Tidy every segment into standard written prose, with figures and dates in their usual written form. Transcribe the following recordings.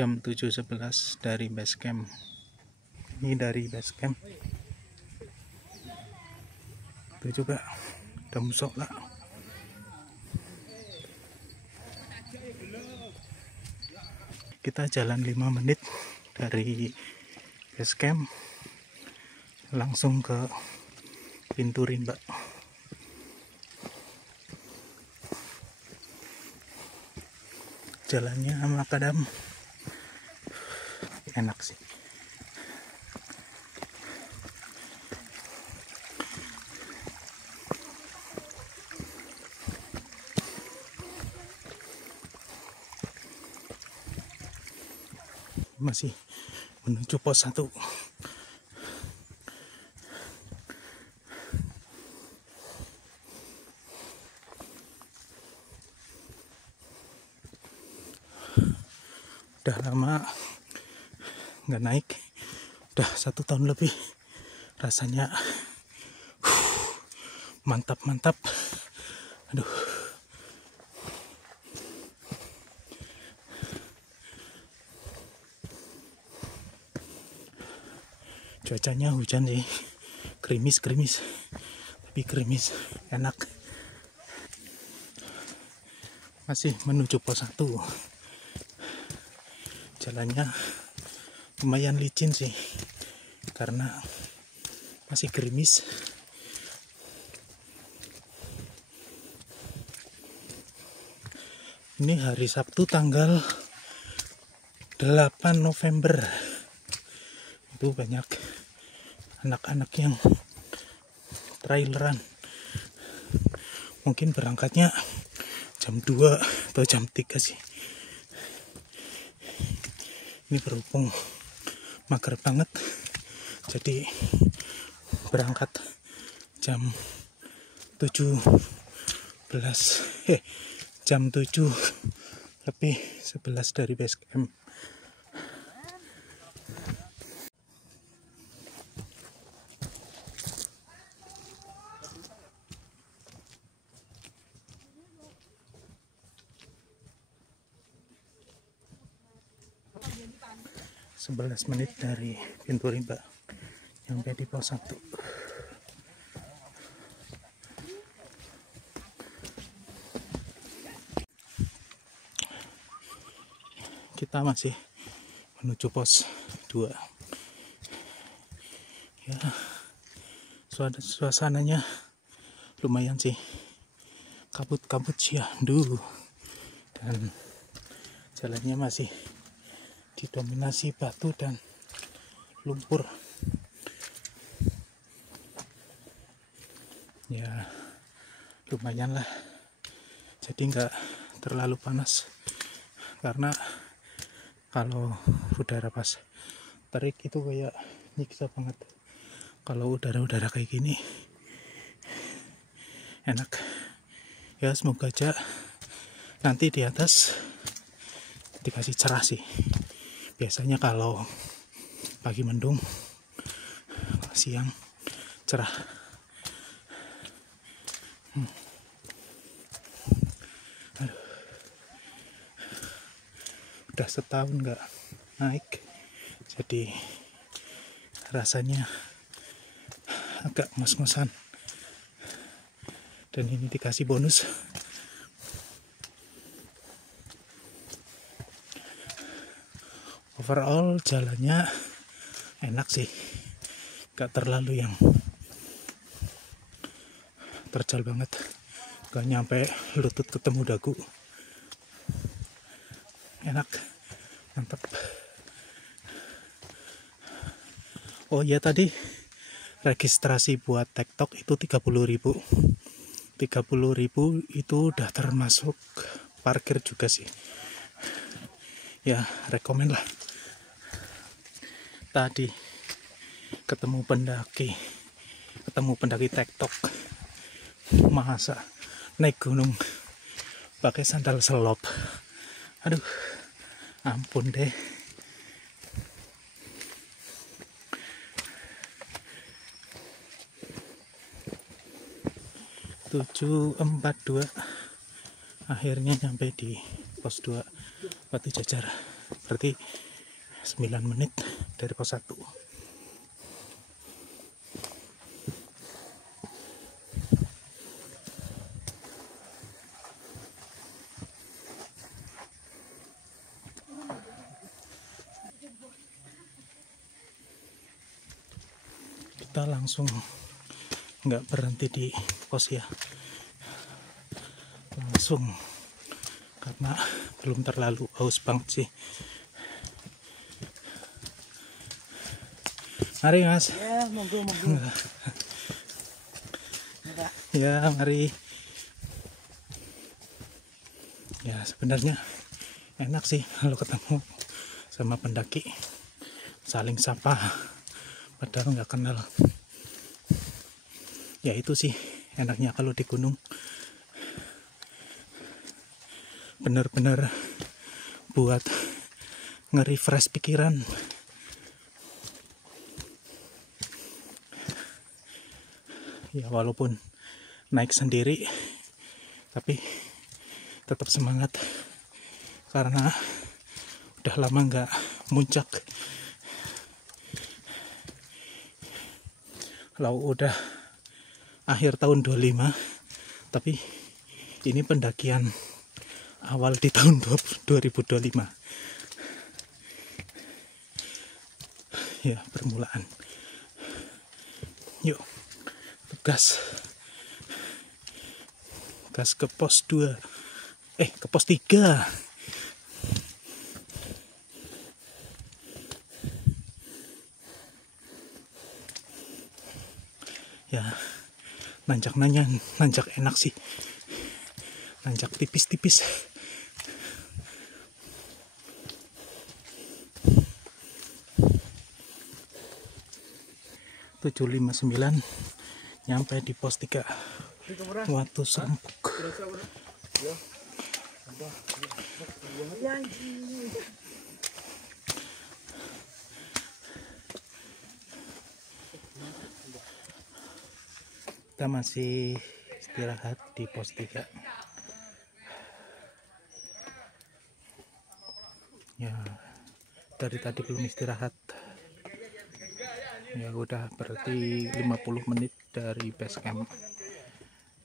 jam 7.11 dari base camp. Ini dari base camp. Itu juga udah musola. Kita jalan 5 menit dari base camp langsung ke pintu rimba. Jalannya makadam, enak sih. Masih menuju pos 1. Udah lama nggak naik, udah 1 tahun lebih. Rasanya mantap. Aduh, cuacanya hujan sih, gerimis, tapi gerimis enak. Masih menuju pos 1. Jalannya lumayan licin sih karena masih gerimis. Ini hari Sabtu tanggal 8 November. Itu banyak anak-anak yang traileran. Mungkin berangkatnya jam 2 atau jam 3 sih. Ini berhubung mager banget, jadi berangkat jam 7:11 dari base camp. Sebelas menit dari pintu rimba sampai di pos 1. Kita masih menuju pos 2. Ya, suasananya lumayan sih, kabut-kabut syahdu, dan jalannya masih didominasi batu dan lumpur. Ya lumayan lah, jadi nggak terlalu panas, karena kalau udara pas terik itu kayak nyiksa banget. Kalau udara-udara kayak gini enak ya. Semoga aja nanti di atas dikasih cerah sih. Biasanya kalau pagi mendung, siang cerah. Aduh. Udah setahun nggak naik, jadi rasanya agak ngos-ngosan. Dan ini dikasih bonus. Overall jalannya enak sih, gak terlalu yang terjal banget, gak nyampe lutut ketemu dagu. Enak, mantap. Oh ya, tadi registrasi buat TikTok itu 30.000. 30.000 itu udah termasuk parkir juga sih. Ya rekomen lah. Tadi ketemu pendaki TikTok, masa naik gunung pakai sandal selop. Aduh, ampun deh. Tujuh 42 akhirnya nyampe di pos 2 Batu Jajar. berarti 9 menit dari pos 1. Kita langsung nggak berhenti di pos ya, langsung, karena belum terlalu haus banget sih. Mari Mas. Ya, monggo. Ya, mari. Ya, sebenarnya enak sih kalau ketemu sama pendaki, saling sapa padahal nggak kenal. Ya itu sih enaknya kalau di gunung, bener-bener buat nge-refresh pikiran. Ya walaupun naik sendiri tapi tetap semangat karena udah lama nggak muncak. Kalau udah akhir tahun 25, tapi ini pendakian awal di tahun 2025. Ya, permulaan. Yuk, gas ke pos 2. Ke pos 3. Ya, nanjak enak sih, nanjak tipis-tipis. (759) nyampe di pos 3 Watu Sempuk. Kita masih istirahat di pos 3. Ya, dari tadi belum istirahat. Ya udah berarti 50 menit dari base camp.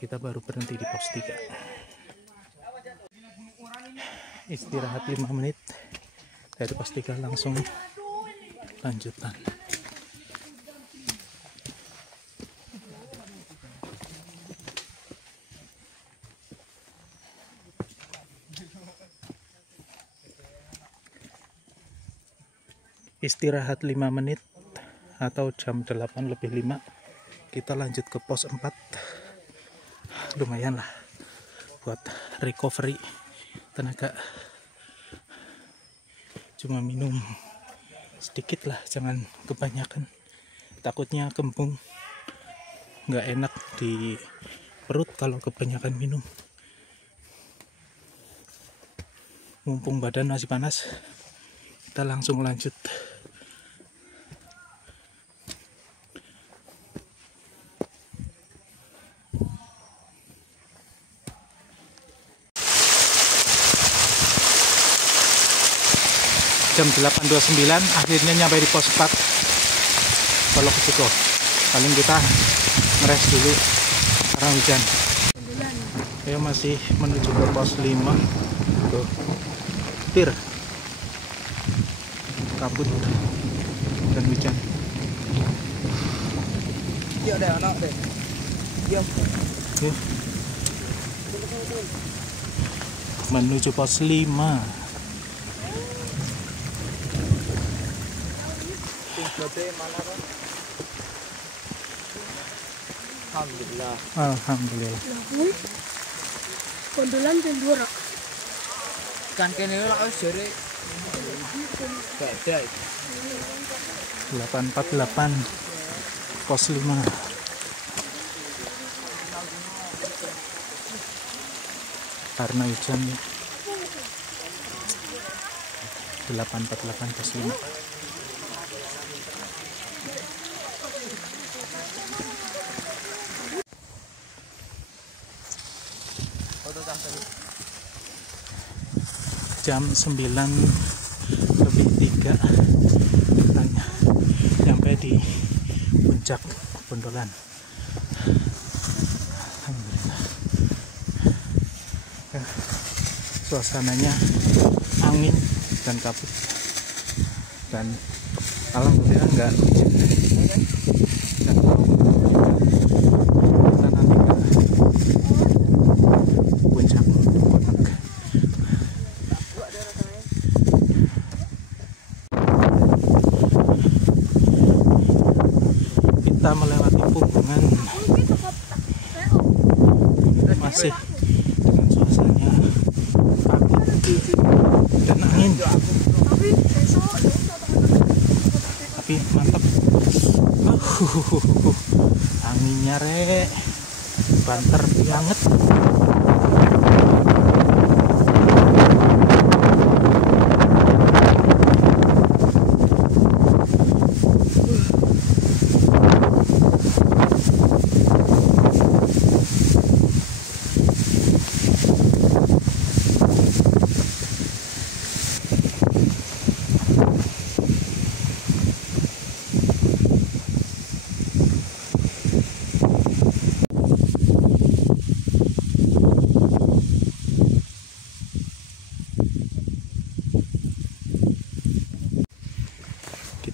Kita baru berhenti di pos 3. Istirahat 5 menit dari pos 3, langsung lanjutan. Istirahat 5 menit atau jam 8:05 kita lanjut ke pos 4. Lumayan lah buat recovery tenaga. Cuma minum sedikit lah, jangan kebanyakan, takutnya kembung, nggak enak di perut kalau kebanyakan minum. Mumpung badan masih panas, kita langsung lanjut. Jam 8:29 akhirnya nyampe di pos 4 Polo Kesuko. Paling kita ngeres dulu karena hujan. Saya masih menuju ke pos 5. Tuh, tir kabut dan hujan. Iya deh, anak deh. Diam. Ya. Menuju pos 5. Mana, Bang? Alhamdulillah. Alhamdulillah. Kondolan jam 2 rak. Kan kene ora wis jare. Badai. 848 pos 5. Karena hujan ya. 848 pos 5. Jam 9 lebih 3 kita nyampe di puncak Bondolan. Alhamdulillah. Ya, suasananya angin dan kabut, dan alhamdulillah nggak hujan. Dan kita nanti ke puncak Botak. Kita melewati pegunungan, masih dengan suasananya kabut dan angin, tapi mantap. Anginnya rek banter banget.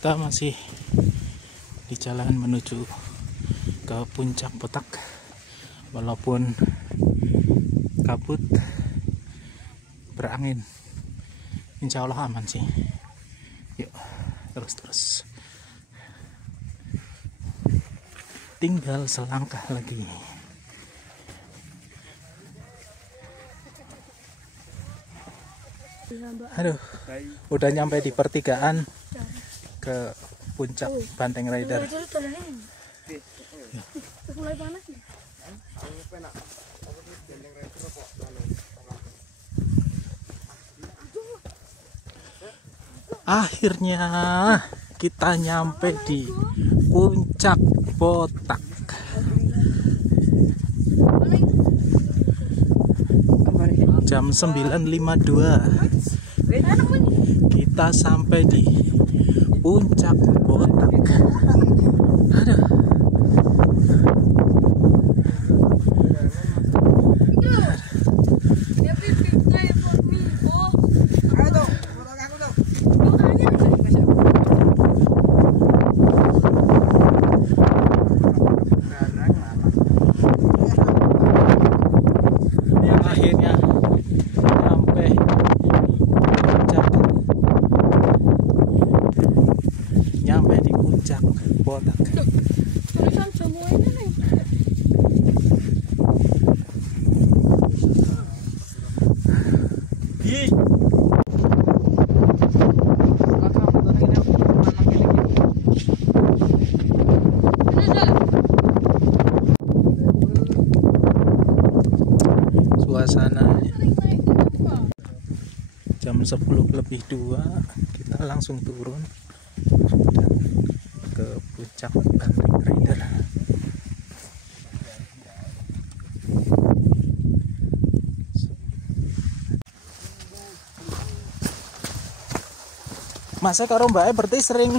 Kita masih di jalan menuju ke puncak Botak, walaupun kabut berangin, insya Allah aman sih. Yuk terus tinggal selangkah lagi. Aduh, udah nyampe di pertigaan ke puncak Banteng Rider. Mulai panas nih. Akhirnya kita nyampe di puncak Botak. Jam 9.52 kita sampai di puncak Botak. Aduh. Akhirnya sampai puncak, nyampe di puncak Botak. Tulisan semua ini nih. Suasana jam 10:02 kita langsung turun dan ke puncak Banteng Rider. Masa karo mbaknya berarti sering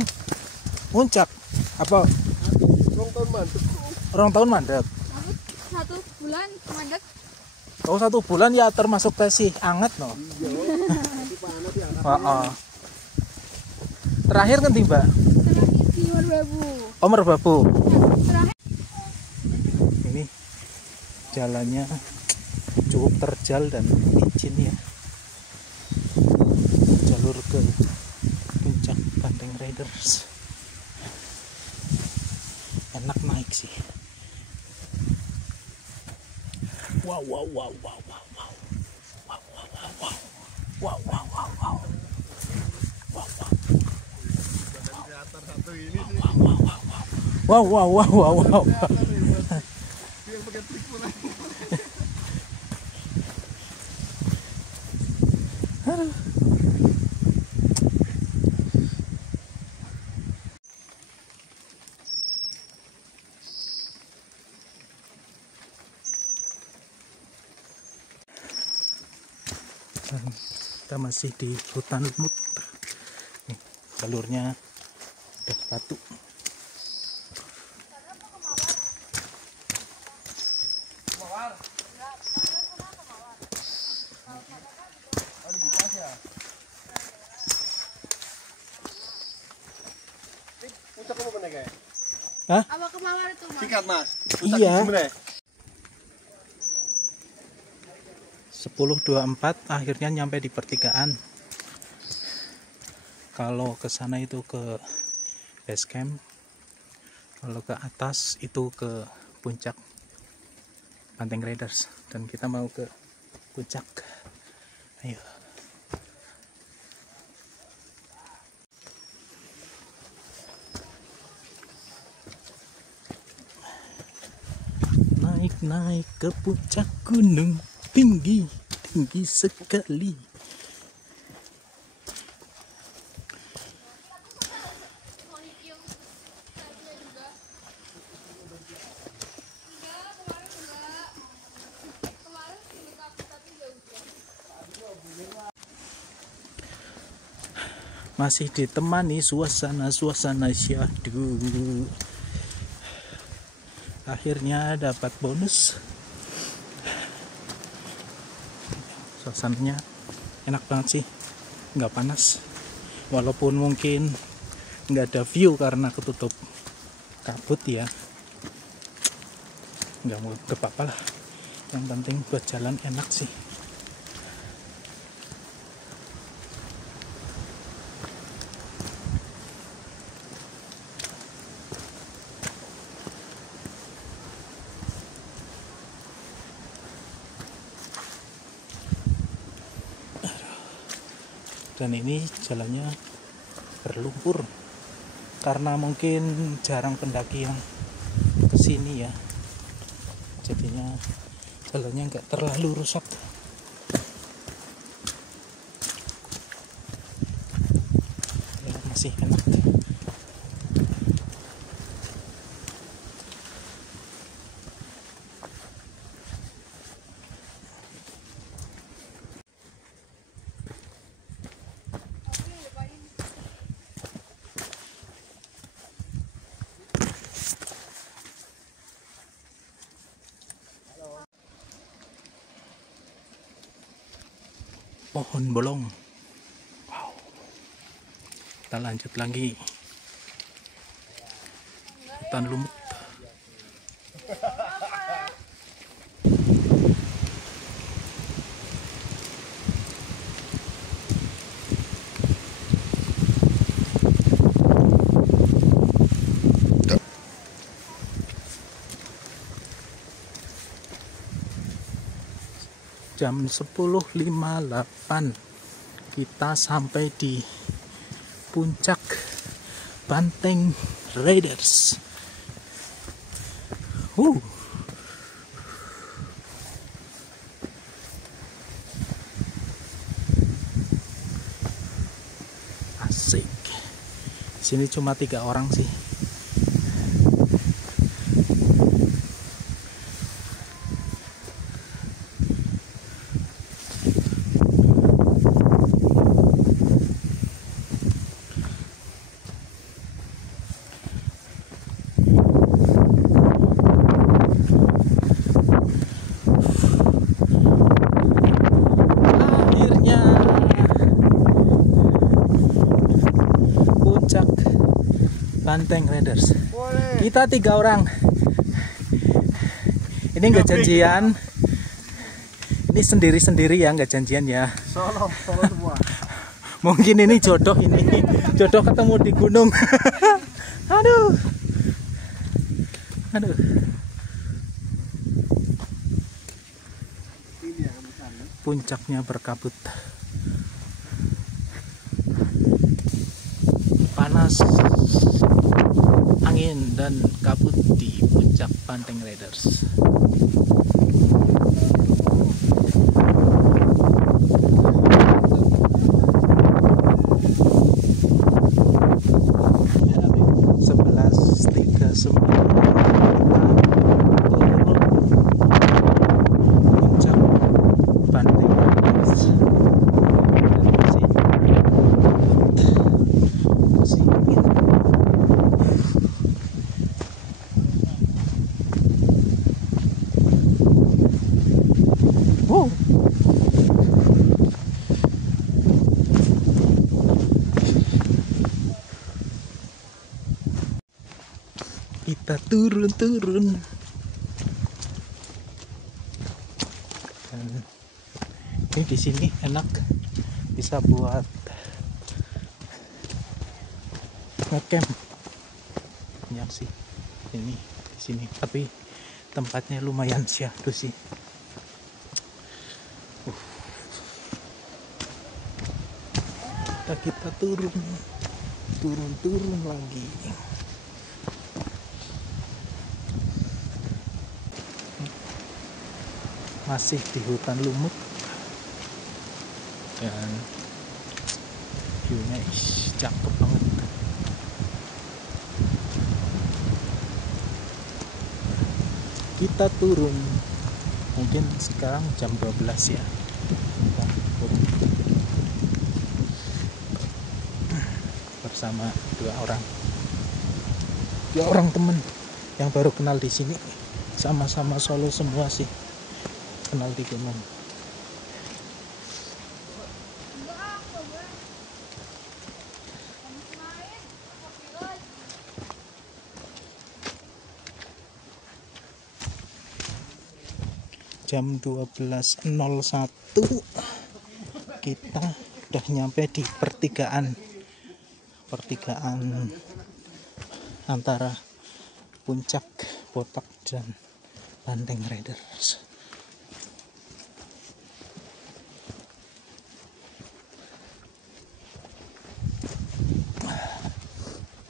puncak apa? Rong tahun mandek. 1 bulan mandek. Oh 1 bulan ya termasuk tesi anget no. Terakhir kan tiba. Terakhir di Merbabu. Oh Merbabu. Terakhir. Ini jalannya cukup terjal dan licin ya. Jalur ke puncak Banteng Riders. Enak naik sih. Wow. Kita masih di hutan lumut jalurnya udah batu. Hah? Apa kemawar itu, Mas? Sikat, Mas. Iya. 10.24 akhirnya nyampe di pertigaan. Kalau ke sana itu ke base camp, kalau ke atas itu ke puncak Banteng Raiders, dan kita mau ke puncak. Ayo. Naik ke puncak gunung, tinggi sekali. Masih ditemani suasana syahdu. Akhirnya dapat bonus. Suasananya enak banget sih, nggak panas, walaupun mungkin nggak ada view karena ketutup kabut ya. Nggak mau apa-apa lah, yang penting buat jalan enak sih. Dan ini jalannya berlumpur karena mungkin jarang pendaki yang kesini ya, jadinya jalannya nggak terlalu rusak. Ya, masih enak. Pohon bolong. Wow. Kita lanjut lagi. Hutan lumut. Jam 10.58 kita sampai di puncak Banteng Raiders. Asik. Sini cuma 3 orang sih. Banteng Raiders. Kita 3 orang. Ini nggak janjian. Ini sendiri-sendiri ya, nggak janjian ya. Solo semua. Mungkin ini jodoh ini. Jodoh ketemu di gunung. Aduh. Puncaknya berkabut. Panas, angin dan kabut di puncak Banteng Raiders. Kita turun. Dan ini di sini enak, bisa buat ngecamp. Banyak sih ini di sini, tapi tempatnya lumayan syahdu sih. Kita turun lagi. Masih di hutan lumut dan view-nya cakep banget. Kita turun, mungkin sekarang jam 12 ya. Kita turun bersama dua orang temen yang baru kenal di sini, sama-sama Solo semua sih, kenal di gunung. Jam 12.01 kita udah nyampe di pertigaan antara Puncak Botak dan Banteng Riders.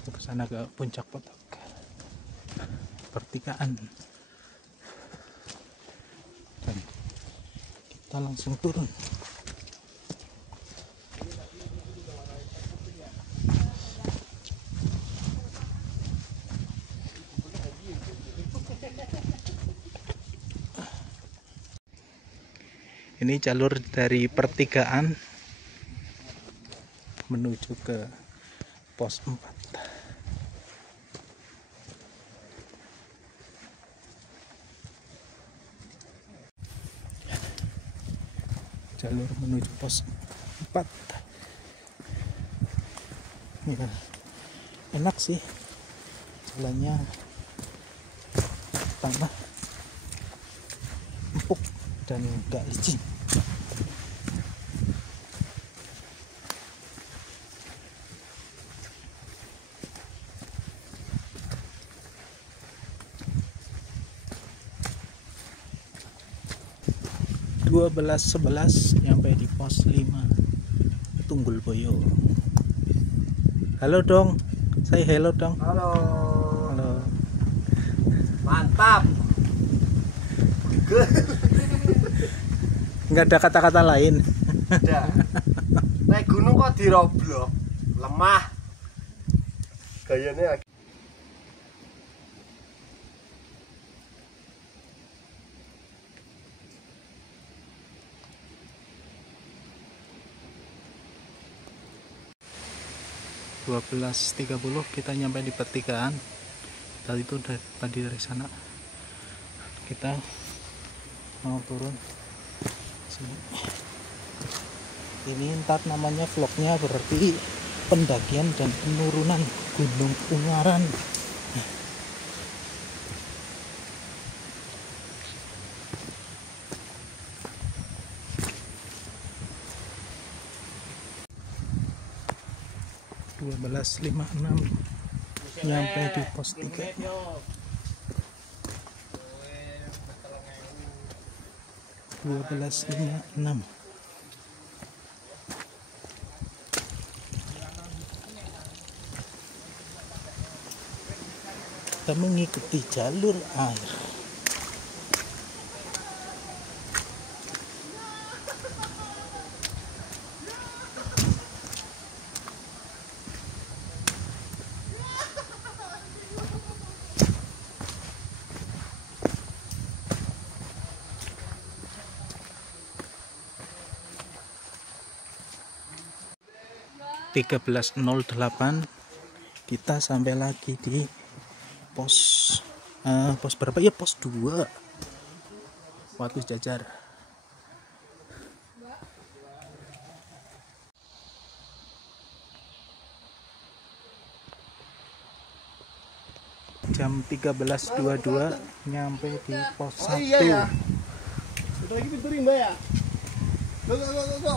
Ke sana ke Puncak Botak, pertigaan, dan kita langsung turun. Ini jalur dari pertigaan menuju ke pos 4. Jalur menuju pos 4 ya, enak sih jalannya, tanah empuk dan gak licin. Dua belas 11 sampai di pos 5 Tunggul Boyo. Halo dong, saya hello dong. Halo. Mantap. Nggak ada kata-kata lain. Ada. Naik gunung kok diroblok. Lemah. Gayanya 12.30 kita nyampe di pertigaan. Tadi itu tadi dari sana kita mau turun sini. Ini ntar namanya vlognya berarti pendakian dan penurunan Gunung Ungaran. Dua 12.56 nyampe di pos 3. 12.56. Kita mengikuti jalur air. Tiga 13.08 kita sampai lagi di pos berapa ya, pos 2 Watu Jajar. jam 13.22 nyampe di pos 1. iya ya. Udah lagi pintu rimba ya. Go.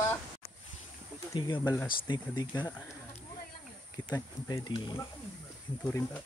Apaan? 13.33 kita sampai di pintu rimba.